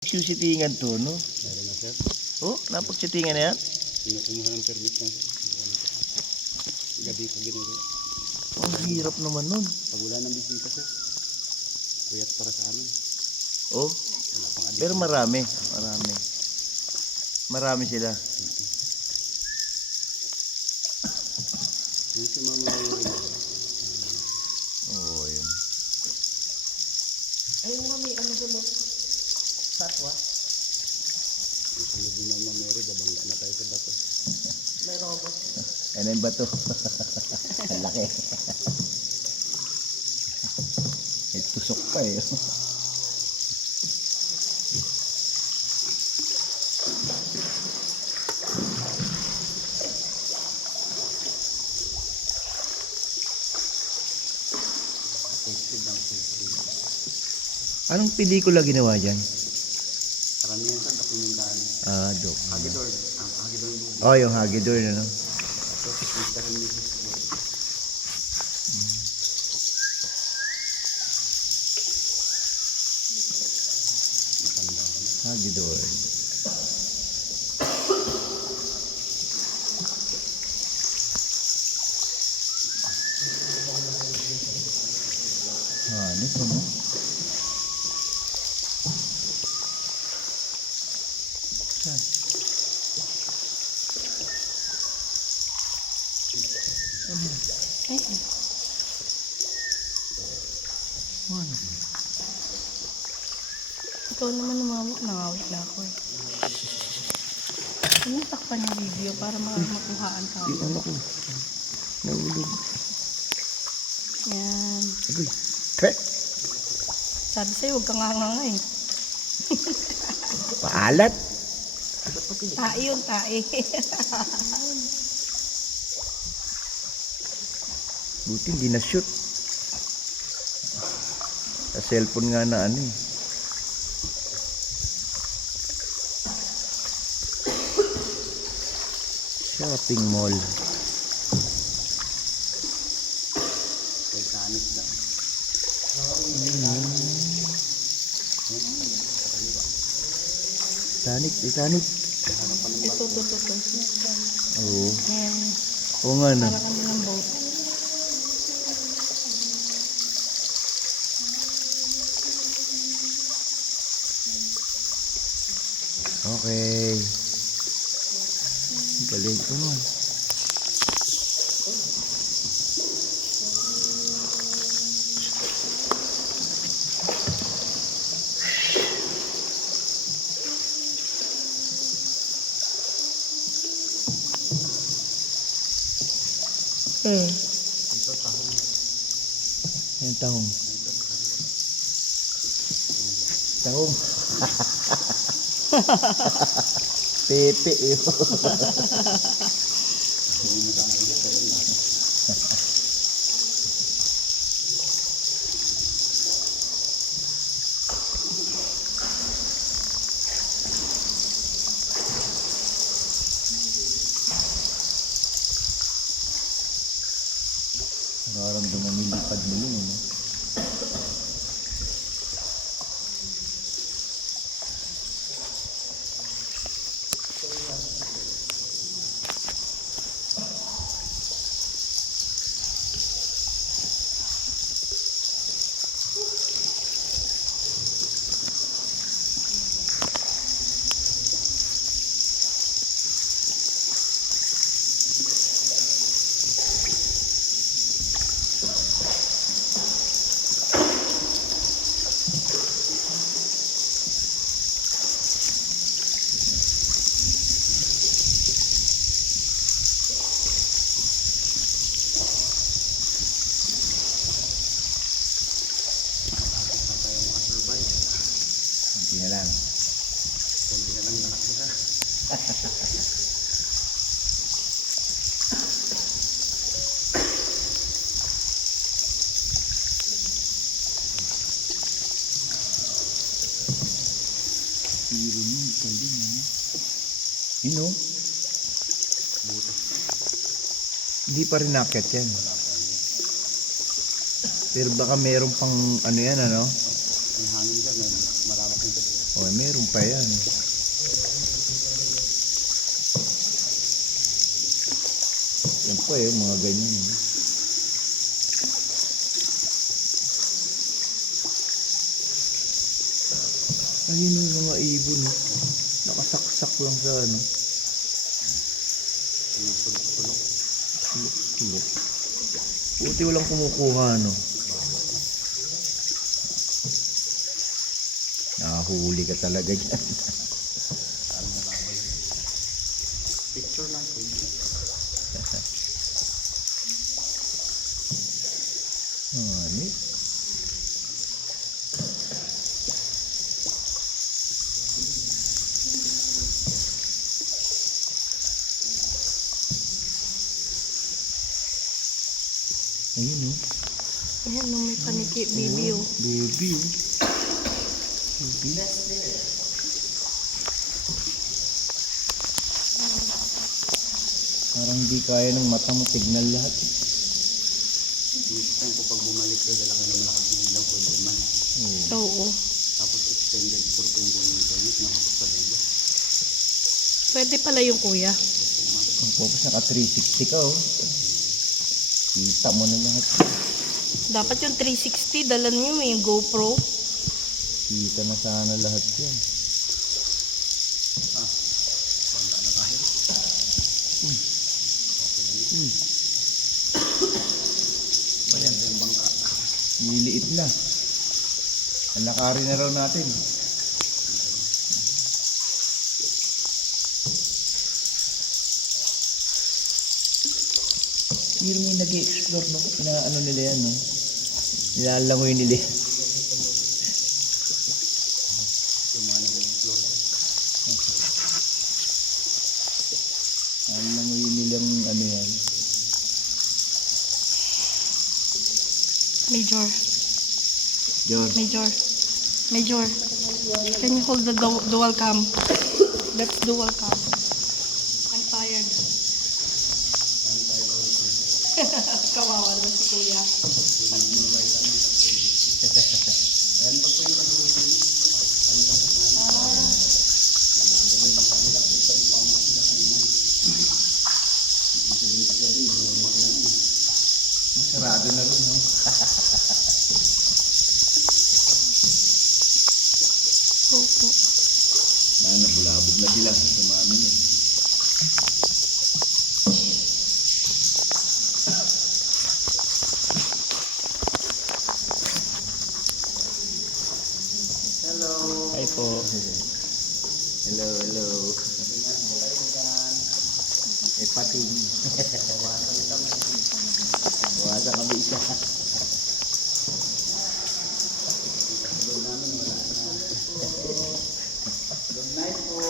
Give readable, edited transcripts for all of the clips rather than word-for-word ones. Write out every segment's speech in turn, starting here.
Susitingan to, no? Meron na sir. Oh, napagsitingan na yan? Pinakumuha ng permit na sir. Gabi ko ginagawa. Ang hirap naman nun. Pag wala ng bisita sir, kuyat para sa amin. Oh, Wala pang adik. pero marami. Marami sila. Yung si mama ngayon rin. Oo, yun. Ay, mami, ano gulo? Batwa? Yung sunod ni mama Mary, babangga na tayo sa bato. May robot. Ano yung bato? Ang laki. May tusok pa eh. Effective ang effective. Anong pelikula ginawa dyan? Karamihan sa dokumentahan. Ah, Dok. Hagidor. Ang Hagidor movie. Oh, yung Hagidor na, no? Tapos Mr. and Mrs. Ford. Matanda ko na. Hagidor. Ah, ano ito, no? Saan? Ano yan? Ano? Ikaw naman namamok, nangawit na ako eh. Ano takpan yung video para makuhaan tayo? Di ano ko. Nahulog. Yan. Agoy. Kret! Sabi sa'yo, huwag kang nganga eh. Paalat! Tae yun, tae. Buti hindi na-shoot. Sa cellphone nga na ano eh. Shopping mall. Titanic lang. Titanic. Ito. Oo. Ayan. Oo nga na. Para kami ng boat. Okay. Galing ko naman. Ito tahong. Yan tahong. Tahong. Pepe eh. Nararamdaman mo yung lipad mo yun, no? Malapit na tayo makasurvive. Hindi na lang. Kunti na lang nakatira. Tiro mo, kaling ano? Yun o. Butas na. Hindi pa rin nakit yan. Wala pa yun. Pero baka meron pang ano yan, ano? Ang hangin dyan, malawak yung kasi. O, Meron pa yan. Yan po mga ganyan. Ayun yung mga ibon. Nakasaksak lang sa ano. Sulok. Buti walang kumukuha, no? Nakahuli ka talaga dyan. Picture lang po. Ano? Ayun, oh. Ayan, nung may paniki, baby, oh. Baby, oh. Baby. Parang di kaya ng mata mo tignan lahat. Next time po pag bumalik ka, dala ka na malakas ng ilaw, pwede man. Oo. Tapos extended for po yung gawin nito, nakapot sa dulo. Pwede pala yung kuya. Kung tapos naka 360 ka, oh. Kita mo na lahat. Dapat yung 360, dalan nyo yung GoPro. Kita na sana lahat yan. Bangga na tayo. Uy. Uy. Bayan na yung bangka. Niliit na. Ang lakarin na raw natin. Pero may nag-i-explore, no? Ano nila yan, no? Nilalangoy nila yan. Yung mga nag-explore. Nilalangoy nilang ano yan. Major. George. Major. Major. Can you hold the dual cam? That's dual cam. I'm tired. Kawawa naman si kuya. Ayan pa po yung kasusin. Sarado na rin, no? Opo. Nabulabog na sila. Sumami na. Hello. Hi po. Hello, hello. May pating. Wasa kami isa. Good night po.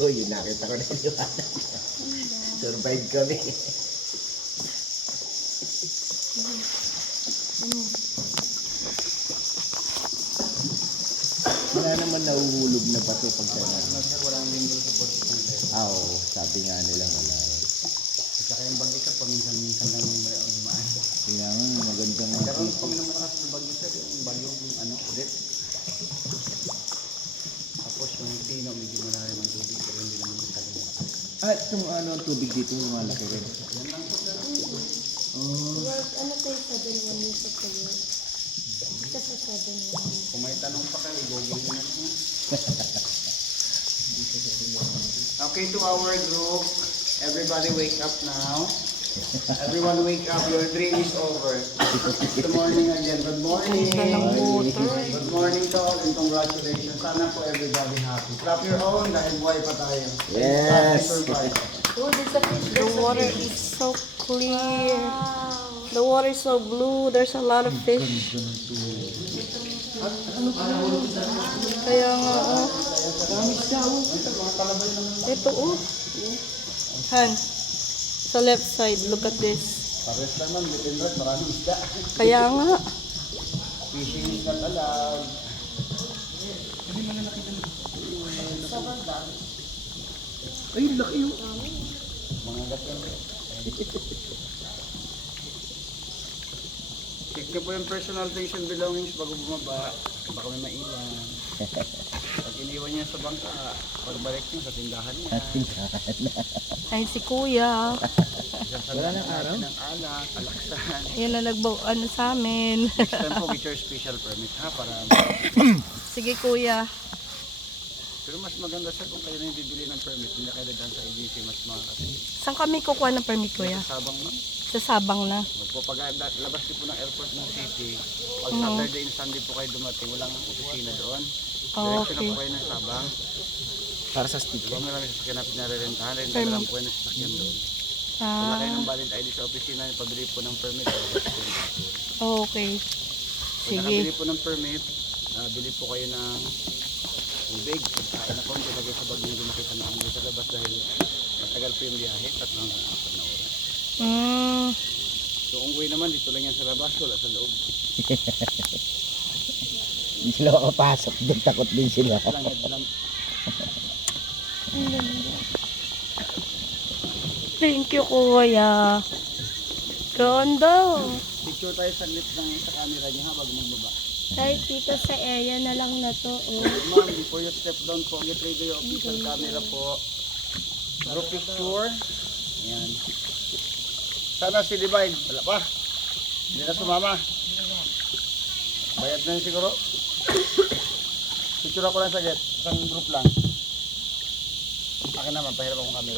Uy, yun nakita ko na liwanag. Survive kami. Wala naman nahuhulog na bato pag sana. Sir, walang member support system, sir. Oo, sabi nga nila wala. At saka yung bagay ka, paminsan-minsan lang yung dumaan. Kaya nga, maganda nga. Nagkaroon kami ng malakas ng bagyo, sir. Yung bagyo, yung ano, ulit. Tapos yung tino, medyo malalim ang tubig, pero hindi naman masyadong malakas. Itong ano, ang tubig dito, malaki rin. Yan lang po, sir. Oh, Ano tayo sa dalawa niyo sa kayo? Kasi sa dalawa. Kung may tanong pa kayo, i-google nyo na po. Okay, to our group, everybody wake up now. Everyone wake up, your dream is over. Good morning again. Good morning. Good morning to all and congratulations. Sana po everybody happy. Clap your own dahil buhay pa tayo. Yes. Happy survive. The water is so clear. The water is so blue. There's a lot of fish. Kaya nga, oh. Ito, oh. Han, sa left side, look at this. Pares lang man, little rat, maraming isda. Kaya nga. Fishing is not allowed. Ay, laki yun. Mga laki. Check niyo po yung personal things and belongings bago bumaba. Baka may maiwan. Pag iniwan niya sa bangka, pagbalik niyo sa tindahan niya. Ay, si Kuya. Wala nang araw? Ng alak, alaksan. Yan na ano sa amin. Next time po, with your special permit ha, para... Sige, Kuya. Pero mas maganda sir kung kayo na yung bibili ng permit, hindi na kayo dadaan sa agency, mas makakasig. Saan kami kukuha ng permit, Kuya? Sabang ma'am. Sa Sabang na. Pag labas din po ng airport ng city, pag Saturday and Sunday po kayo dumating, walang opisina doon. Diretso na Okay. po kayo ng Sabang. Para sa sticker. Diba marami sasakyan natin na rerentahan, rentahan lang po kayo ng sasakyan doon. Wala kayo ng valid ID sa opisina, pabili po ng permit. Okay. Pag Sige. nakabili po ng permit, bili po kayo ng tubig. Pagkain na po, ilagay sa bag hindi makita na ang sa labas dahil matagal po yung biyahe, 3 hanggang 4 na oras. So, unggoy naman, dito lang yan sa labas, wala sa loob. Hindi sila makapasok. Doon takot din sila. Lang, headlamp. Thank you, Kuya. Ganda. Picture tayo saglit ng sa camera niyo ha, bago magbaba. Kahit dito sa area na lang na to, oh. Ma'am, before you step down po, get ready yung official camera po. Group picture. Ayan. Sana si Divine. Wala pa. Hindi na sumama. Bayad na yun siguro. Picture ako lang saglit. Isang group lang. Akin naman, pahirap akong camera.